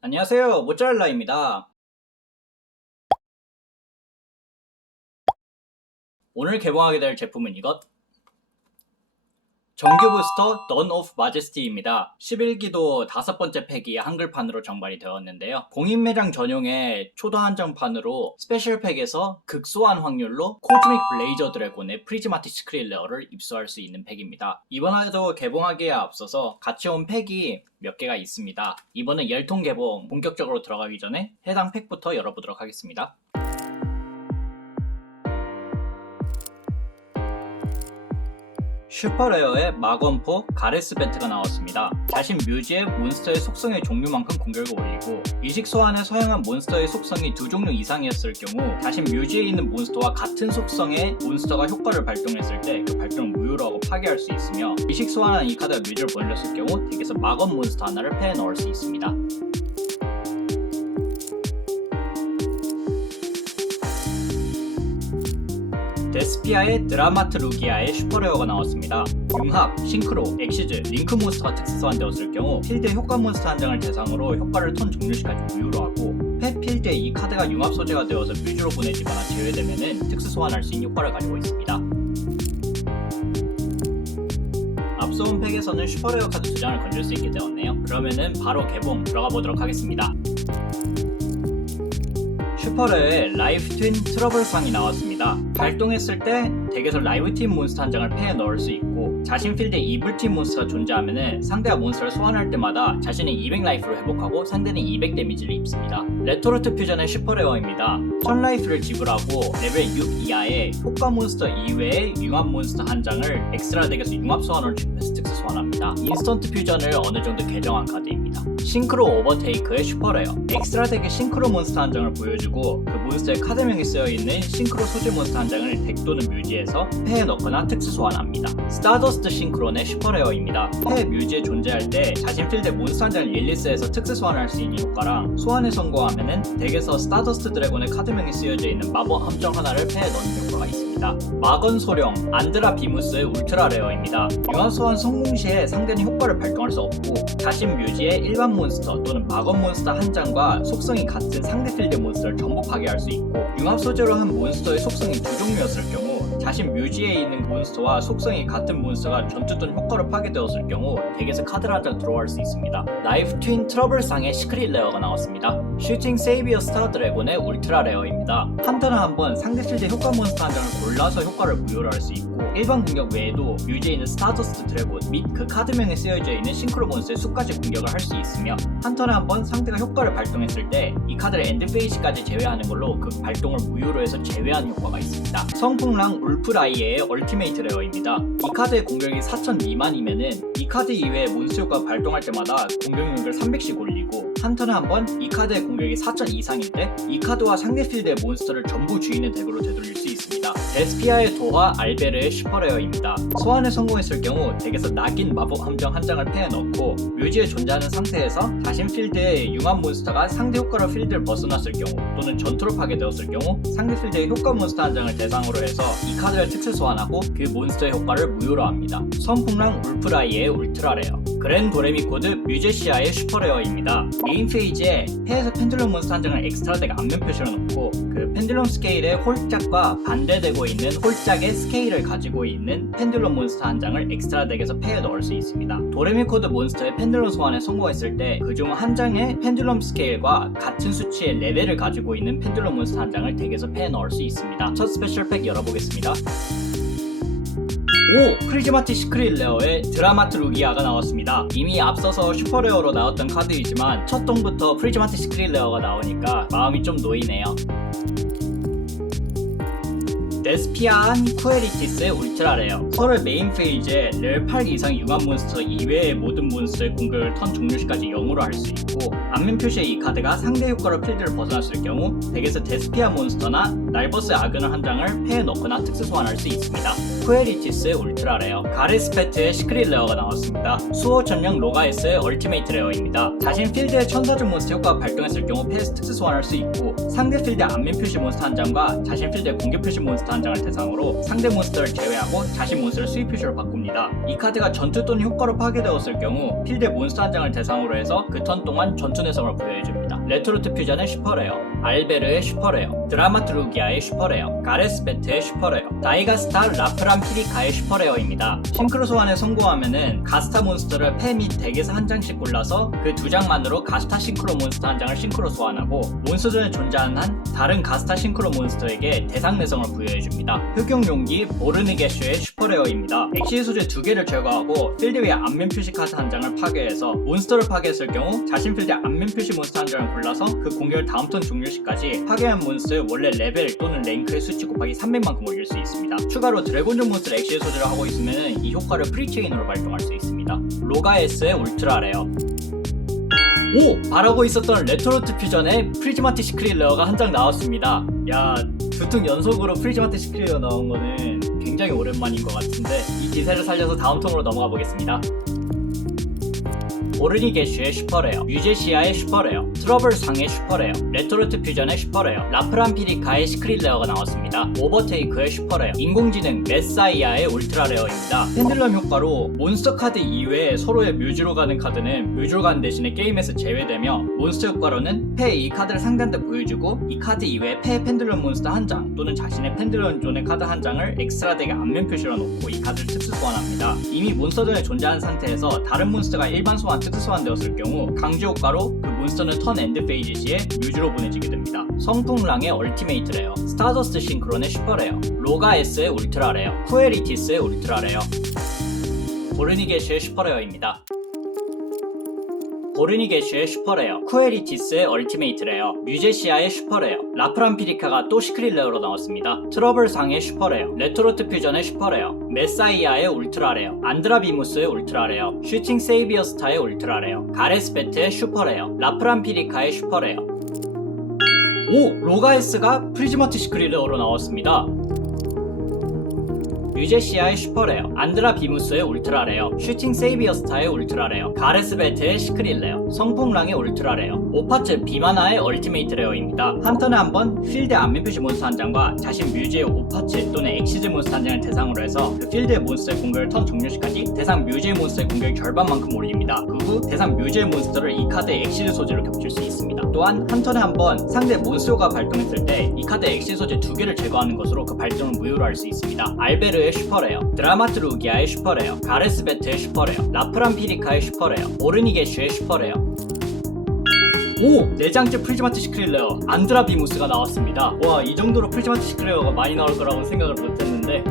안녕하세요, 모짜렐라입니다. 오늘 개봉하게 될 제품은 이것, 정규 부스터 Dawn of Majesty입니다. 11기도 5번째 팩이 한글판으로 정발이 되었는데요. 공인 매장 전용의 초도 한정판으로 스페셜 팩에서 극소한 확률로 코즈믹 블레이저 드래곤의 프리즈마틱 스크릴레어를 입수할 수 있는 팩입니다. 이번에도 개봉하기에 앞서서 같이 온 팩이 몇 개가 있습니다. 이번에 열통 개봉 본격적으로 들어가기 전에 해당 팩부터 열어보도록 하겠습니다. 슈퍼레어의 마건포 가레스 벤트가 나왔습니다. 자신 뮤지의 몬스터의 속성의 종류만큼 공격을 올리고 이식 소환에 사용한 몬스터의 속성이 2종류 이상이었을 경우 자신 뮤지에 있는 몬스터와 같은 속성의 몬스터가 효과를 발동했을 때 그 발동을 무효로 하고 파괴할 수 있으며 이식 소환한 이 카드가 뮤지를 보내렸을 경우 덱에서 마건 몬스터 하나를 패해 넣을 수 있습니다. 데스피아의 드라마트 루기아의 슈퍼레어가 나왔습니다. 융합, 싱크로, 엑시즈, 링크 몬스터가 특수 소환되었을 경우 필드의 효과 몬스터 한 장을 대상으로 효과를 턴 종료시까지 무효로 하고 펫 필드에 이 카드가 융합 소재가 되어서 뮤즈로 보내지거나 제외되면 특수 소환할 수 있는 효과를 가지고 있습니다. 앞서 온 팩에서는 슈퍼레어 카드 2장을 건질 수 있게 되었네요. 그러면은 바로 개봉 들어가 보도록 하겠습니다. 슈퍼레어의 라이프 트윈 트러블상이 나왔습니다. 발동했을 때 덱에서 라이브 팀 몬스터 한 장을 패해 넣을 수 있고 자신 필드에 이블 팀 몬스터가 존재하면 상대가 몬스터를 소환할 때마다 자신이 200 라이프를 회복하고 상대는 200 데미지를 입습니다. 레토르트 퓨전의 슈퍼레어입니다. 1000 라이프를 지불하고 레벨 6 이하의 효과 몬스터 이외의 융합 몬스터 한 장을 엑스트라 덱에서 융합 소환으로 집해서 특수 소환합니다. 인스턴트 퓨전을 어느 정도 개정한 카드입니다. 싱크로 오버테이크의 슈퍼레어 엑스트라 덱에 싱크로 몬스터 한 장을 보여주고 그 몬스터의 카드명이 쓰여있는 싱크로 소재 몬스터 한 장을 덱 또는 뮤지에서 패에 넣거나 특수 소환합니다. 스타더스트 싱크론의 슈퍼레어입니다. 패 뮤지에 존재할 때 자신 필드에 몬스터 한 장을 릴리스해서 특수 소환할 수 있는 효과랑 소환에 성공하면은 덱에서 스타더스트 드래곤의 카드명이 쓰여져 있는 마법 함정 하나를 패에 넣는 효과가 있습니다. 마건 소령 안드라 비무스의 울트라 레어입니다. 융합 소환 성공 시에 상대는 효과를 발동할 수 없고 자신 뮤지의 일반 몬스터 또는 마건 몬스터 한 장과 속성이 같은 상대 필드 몬스터를 전부 파괴할 수 있고 융합 소재로 한 몬스터의 속성이 2종류였을 경우 자신 뮤지에 있는 몬스터와 속성이 같은 몬스터가 전투 또는 효과로 파괴되었을 경우 덱에서 카드를 한 장 들어갈 수 있습니다. 라이프 트윈 트러블상의 시크릿 레어가 나왔습니다. 슈팅 세이비어 스타 드래곤의 울트라 레어입니다. 한 턴에 한 번 상대 필드의 효과 몬스터 한 장을 골라서 효과를 무효로 할 수 있고 일반 공격 외에도 뮤지에 있는 스타더스트 드래곤 및 그 카드명에 쓰여져 있는 싱크로 몬스터의 수까지 공격을 할 수 있으며 한 턴에 한 번 상대가 효과를 발동했을 때 이 카드를 엔드 페이지까지 제외하는 걸로 그 발동을 무효로 해서 제외하는 효과가 있습니다. 성풍랑 울프라이의 얼티메이트 레어입니다. 이 카드의 공격이 4000 미만이면은 이 카드 이외의 몬스터 효과가 발동할 때마다 공격력을 300씩 올리고 한 턴에 한 번 이 카드의 공격이 4000 이상일 때 이 카드와 상대 필드의 몬스터를 전부 주인의 덱으로 되돌릴 수 있습니다. 데스피아의 도화 알베르의 슈퍼레어입니다. 소환에 성공했을 경우 덱에서 낙인 마법 함정 한 장을 패해 넣고 묘지에 존재하는 상태에서 자신 필드의 융합 몬스터가 상대 효과로 필드를 벗어났을 경우 또는 전투로 파괴되었을 경우 상대 필드의 효과 몬스터 한 장을 대상으로 해서 이 카드를 특수 소환하고 그 몬스터의 효과를 무효로 합니다. 선풍랑 울프라이의 울트라 레어 그랜 도레미 코드 뮤제시아의 슈퍼레어입니다. 메인 페이지에 패에서 펜듈럼 몬스터 한 장을 엑스트라 덱 앞면 표시로 놓고 그 펜듈럼 스케일의 홀짝과 반대되고 있는 홀짝의 스케일을 가지고 있는 펜듈럼 몬스터 한 장을 엑스트라 덱에서 패에 넣을 수 있습니다. 도레미 코드 몬스터의 펜듈럼 소환에 성공했을 때 그중 한 장의 펜듈럼 스케일과 같은 수치의 레벨을 가지고 있는 펜듈럼 몬스터 한 장을 덱에서 패에 넣을 수 있습니다. 첫 스페셜 팩 열어보겠습니다. 오! 프리즈마틱 시크릿 레어의 드라마트 루기아가 나왔습니다. 이미 앞서서 슈퍼레어로 나왔던 카드이지만 첫 동부터 프리즈마틱 시크릿 레어가 나오니까 마음이 좀 놓이네요. 데스피아한 쿠에리티스의 울트라 레어 서로 메인 페이지에 레벨 8 이상 융합 몬스터 이외의 모든 몬스터의 공격을 턴 종료시까지 0으로 할 수 있고 앞면 표시의 이 카드가 상대 효과로 필드를 벗어났을 경우 덱에서 데스피아 몬스터나 날버스 아그너 한 장을 패에 넣거나 특수 소환할 수 있습니다. 쿠에리티스의 울트라 레어 가레스페트의 시크릿 레어가 나왔습니다. 수호 전령 로가에스의 얼티메이트 레어입니다. 자신 필드에 천사전 몬스터 효과가 발동했을 경우 패에서 특수 소환할 수 있고 상대 필드의 앞면 표시 몬스터 한 장과 자신 필드의 공격 표시 몬스터 한 장을 대상으로 상대 몬스터를 제외하고 자신 몬스터를 수입 표시로 바꿉니다. 이 카드가 전투 또는 효과로 파괴되었을 경우 필드의 몬스터 한 장을 대상으로 해서 그 턴 동안 완전한 전투 내성을 부여해줍니다. 레토르트 퓨전의 슈퍼레어, 알베르의 슈퍼레어, 드라마트루기아의 슈퍼레어, 가레스베트의 슈퍼레어, 다이가스타 라프람피리카의 슈퍼레어입니다. 싱크로 소환에 성공하면은 가스타 몬스터를 패 및 덱에서 한 장씩 골라서 그 두 장만으로 가스타 싱크로 몬스터 한 장을 싱크로 소환하고 몬스터전에 존재하는 한 다른 가스타 싱크로 몬스터에게 대상 내성을 부여해줍니다. 흑용 용기 보르니게슈의 슈퍼레어입니다. 엑시 소재 2개를 제거하고 필드 위에 안면 표시 카드 한 장을 파괴해서 몬스터를 파괴했을 경우 자신 필드에 안면 표시 몬스터 한 장을 골라서 그 공격을 다음 턴 종료 시까지 파괴한 몬스터의 원래 레벨 또는 랭크의 수치 곱하기 300만큼 올릴 수 있습니다. 추가로 드래곤존 몬스터 엑시 소재를 하고 있으면 이 효과를 프리체인으로 발동할 수 있습니다. 로가에스의 울트라 레어. 오! 바라고 있었던 레토르트 퓨전의 프리즈마틱 시크릴레어가 한 장 나왔습니다. 야, 2통 연속으로 프리즈마틱 시크릴레어 나온 거는 굉장히 오랜만인 것 같은데 이 기세를 살려서 다음 통으로 넘어가 보겠습니다. 오르니게슈의 슈퍼레어, 유제시아의 슈퍼레어, 트러블 상의 슈퍼레어, 레토르트 퓨전의 슈퍼레어, 라프람피리카의 시크릴레어가 나왔습니다. 오버테이크의 슈퍼레어, 인공지능 메사이아의 울트라레어입니다. 펜들럼 효과로 몬스터 카드 이외에 서로의 뮤즈로 가는 카드는 뮤즈로 가는 대신에 게임에서 제외되며 몬스터 효과로는 패 이 카드를 상대한테 보여주고 이 카드 이외에 패 펜들럼 몬스터 한 장 또는 자신의 펜들럼 존의 카드 한 장을 엑스트라 덱에 앞면 표시로 놓고 이 카드를 특수 소환합니다. 이미 몬스터전에 존재하는 상태에서 다른 몬스터가 일반 소환 특수 소환되었을 경우 강제 효과로 그 몬스터는 턴 엔드 페이지 시에 뮤즈로 보내지게 됩니다. 성풍랑의 얼티메이트 레어, 스타더스트 싱크론의 슈퍼레어, 로가에스의 울트라 레어, 쿠에리티스의 울트라 레어, 보르니게슈의 슈퍼레어입니다. 보르니게슈의 슈퍼레어, 쿠에리티스의 얼티메이트 레어, 유제시아의 슈퍼레어, 라프람피리카가 또 시크릴레어로 나왔습니다. 트러블상의 슈퍼레어, 레토로트 퓨전의 슈퍼레어, 메사이아의 울트라레어, 안드라비무스의 울트라레어, 슈팅 세이비어스타의 울트라레어, 가레스베트의 슈퍼레어, 라프람피리카의 슈퍼레어. 오! 로가에스가 프리즈마틱 시크릴레어로 나왔습니다. 유제시아의 슈퍼레어, 안드라비무스의 울트라레어, 슈팅 세이비어스타의 울트라레어, 가레스베트의 시크릴레어, 성풍랑의 울트라레어, 오파츠 비마나의 얼티메이트 레어입니다. 한 턴에 한 번 필드 안면 표시 몬스터 한 장과 자신 뮤즈의 오파츠 또는 엑시즈 몬스터 한 장을 대상으로 해서 그 필드의 몬스터의 공격을 턴 종료시까지 대상 뮤즈의 몬스터의 공격의 절반만큼 올립니다. 그 후 대상 뮤즈의 몬스터를 이 카드의 엑시즈 소재로 겹칠 수 있습니다. 또한 한 턴에 한 번 상대 몬스터가 발동했을 때 이 카드의 엑시즈 소재 2개를 제거하는 것으로 그 발동을 무효로 할 수 있습니다. 알베르의 슈퍼레어, 드라마트루기아의 슈퍼레어, 가레스베트의 슈퍼레어, 라프람피리카의 슈퍼레어, 오르니게슈의 슈퍼레어. 오! 4장째 프리즈마틱 시크릴레어 안드라비무스가 나왔습니다. 와, 이 정도로 프리즈마틱 시크릴레어가 많이 나올 거라고 생각을 못했는데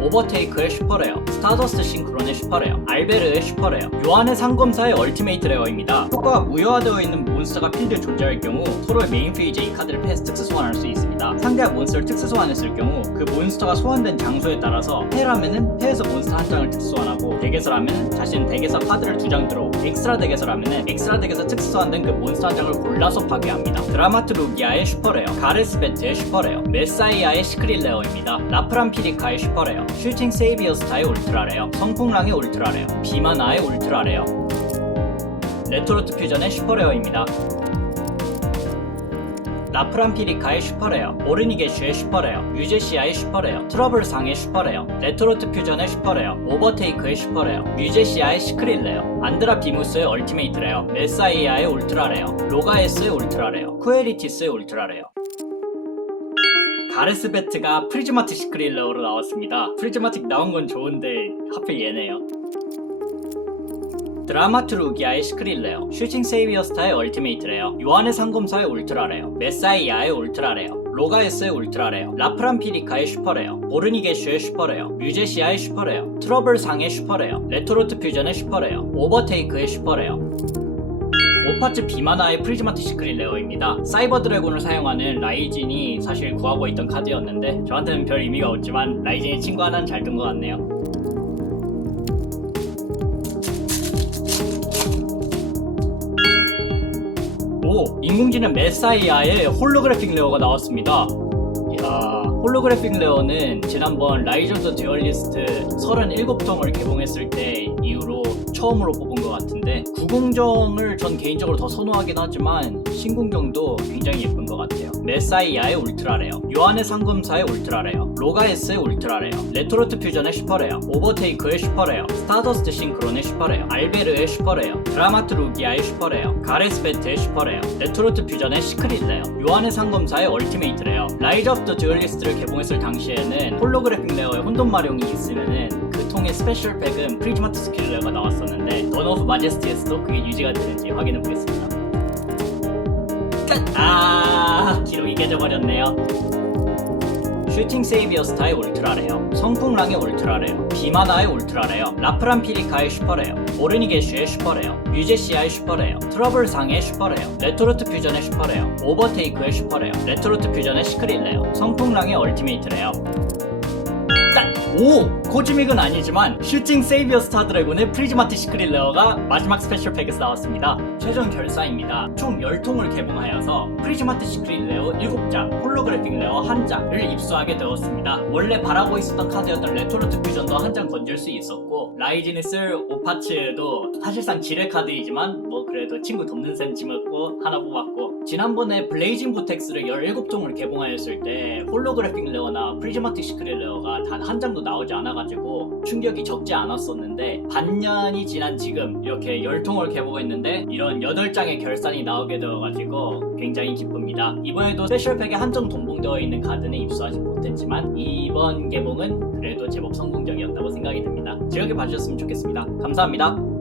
오버테이크의 슈퍼레어, 스타더스트 싱크론의 슈퍼레어, 알베르의 슈퍼레어, 요한의 상검사의 얼티메이트 레어입니다. 효과가 무효화되어 있는 몬스터가 필드에 존재할 경우 서로의 메인 페이지에 이 카드를 패해서 특수 소환할 수 있습니다. 상대가 몬스터를 특수 소환했을 경우 그 몬스터가 소환된 장소에 따라서 패라면은 패에서 몬스터 한 장을 특수 소환하고 덱에서라면은 자신 덱에서 카드를 2장 들어오고 엑스트라 덱에서라면은 엑스트라 덱에서 특수 소환된 그 몬스터 한 장을 골라서 파괴합니다. 드라마트루기아의 슈퍼레어, 가레스베트의 슈퍼레어, 메사이아의 시크릴레어입니다. 라프람피리카의 슈퍼레어, 슈팅 세이비어스타의 울트라레어, 성풍랑의 울트라레어, 비마나의 울트라레어, 레토르트 퓨전의 슈퍼레어입니다. 라프람피리카의 슈퍼레어, 오르니게슈의 슈퍼레어, 유제시아의 슈퍼레어, 트러블상의 슈퍼레어, 레토로트 퓨전의 슈퍼레어, 오버테이크의 슈퍼레어, 유제시아의 시크릴레어, 안드라비무스의 얼티메이트 레어, 메사이아의 울트라레어, 로가에스의 울트라레어, 쿠에리티스의 울트라레어. 가레스베트가 프리즈마틱 시크릴레어로 나왔습니다. 프리즈마틱 나온 건 좋은데 하필 얘네요. 드라마트루기아의 시크릴레어, 슈팅 세이비어스타의 얼티메이트 레어, 요한의 상검사의 울트라레어, 메사이아의 울트라레어, 로가에스의 울트라레어, 라프람피리카의 슈퍼레어, 오르니게슈의 슈퍼레어, 유제시아의 슈퍼레어, 트러블상의 슈퍼레어, 레토로트 퓨전의 슈퍼레어, 오버테이크의 슈퍼레어. 오파츠 비마나의 프리즈마틱 시크릴레어입니다. 사이버 드래곤을 사용하는 라이진이 사실 구하고 있던 카드였는데 저한테는 별 의미가 없지만 라이진이 친구 하나는 잘 든 것 같네요. 오! 인공지능 메사이아의 홀로그래픽 레어가 나왔습니다. 이야, 홀로그래픽 레어는 지난번 라이즈 오브 더 듀얼리스트 37통을 개봉했을 때 이후로 처음으로 뽑은 것 같은데 구공정을 전 개인적으로 더 선호하긴 하지만 신궁정도 굉장히 예쁜 것 같아요. 메사이아의 울트라레어, 요한의 상검사의 울트라레어, 로가에스의 울트라레어, 레토로트 퓨전의 슈퍼레어, 오버테이크의 슈퍼레어, 스타더스트 싱크론의 슈퍼레어, 알베르의 슈퍼레어, 드라마트 루기아의 슈퍼레어, 가레스베트의 슈퍼레어, 레토로트 퓨전의 시크릿 레어, 요한의 상검사의 얼티메이트 레어, 라이즈 오브 더 듀얼리스트를 개봉했을 당시에는 홀로그래픽 레어의 혼돈 마룡이 있으면은 그 통의 스페셜 팩은 프리즈마트 스킬 레어가 나왔었는데 던 오브 마제스티에서도 그게 유지가 되는지 확인해 보겠습니다. 기록이 깨져버렸네요. 슈팅 세이비어 스타의 울트라레어, 성풍랑의 울트라레어, 비마나의 울트라레어, 라프란피리카의 슈퍼레어, 오르니게슈의 슈퍼레어, 뮤제시아의 슈퍼레어, 트러블상의 슈퍼레어, 레토로트 퓨전의 슈퍼레어, 오버테이크의 슈퍼레어, 레토로트 퓨전의 시크릿 레어, 성풍랑의 얼티메이트 레어. 오! 코즈믹은 아니지만 슈팅 세이비어 스타 드래곤의 프리즈마트 시크릿 레어가 마지막 스페셜 팩에서 나왔습니다. 최종 결사입니다. 총 10통을 개봉하여서 프리즈마트 시크릿 레어 7장, 홀로그래픽 레어 1장을 입수하게 되었습니다. 원래 바라고 있었던 카드였던 레토로트 퓨전도 한 장 건질 수 있었고 라이지니스 오파츠도 사실상 지뢰 카드이지만 뭐 그래도 친구 돕는 셈 찍었고 하나 뽑았고 지난번에 블레이징 보텍스를 17통을 개봉하였을 때 홀로그래픽 레어나 프리즈마틱 시크릿 레어가 단 한 장도 나오지 않아가지고 충격이 적지 않았었는데 반년이 지난 지금 이렇게 10통을 개봉했는데 이런 8장의 결산이 나오게 되어가지고 굉장히 기쁩니다. 이번에도 스페셜팩에 한정 동봉되어 있는 카드는 입수하지 못했지만 이번 개봉은 그래도 제법 성공적이었다고 생각이 듭니다. 즐겁게 봐주셨으면 좋겠습니다. 감사합니다.